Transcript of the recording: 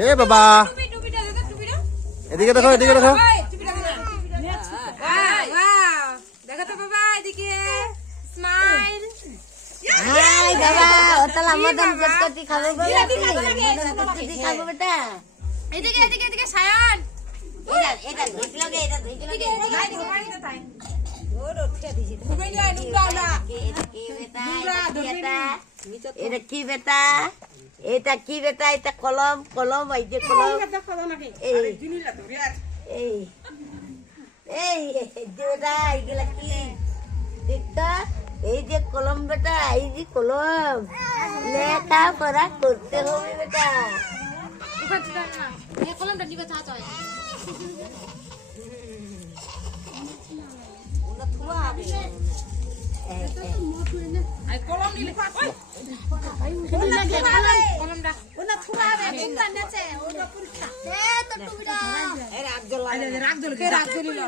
এ বাবা এদিকে দেখো এদিকে দেখো দেখো তো বাবা এদিকে স্মাইল হাই বাবা ওতলা মদন করতে খাবো বাবা করতে খাবো বেটা এদিকে এদিকে এদিকে সায়ন এটা ধুইক লগে এটা ধুইক লগে নাই ঘুমাই না তাই এটা কি বেটা এটা কি বেটা এটা কলম কলম এই যে কলম এই এই যে বেটা এইগুলা কি দেখতা এই যে কলম বেটা এই যে কলম লেখা পড়া করতে হবে বেটা এই কলমটা নিবে চা চাই কলম নিলে কলমটা ওনা থুরাবে কোনটা নেছে ওটা পরীক্ষা এ তো টুবিটা এই রাগ জ্বলা রাগ জ্বল কে রাগ জ্বলিল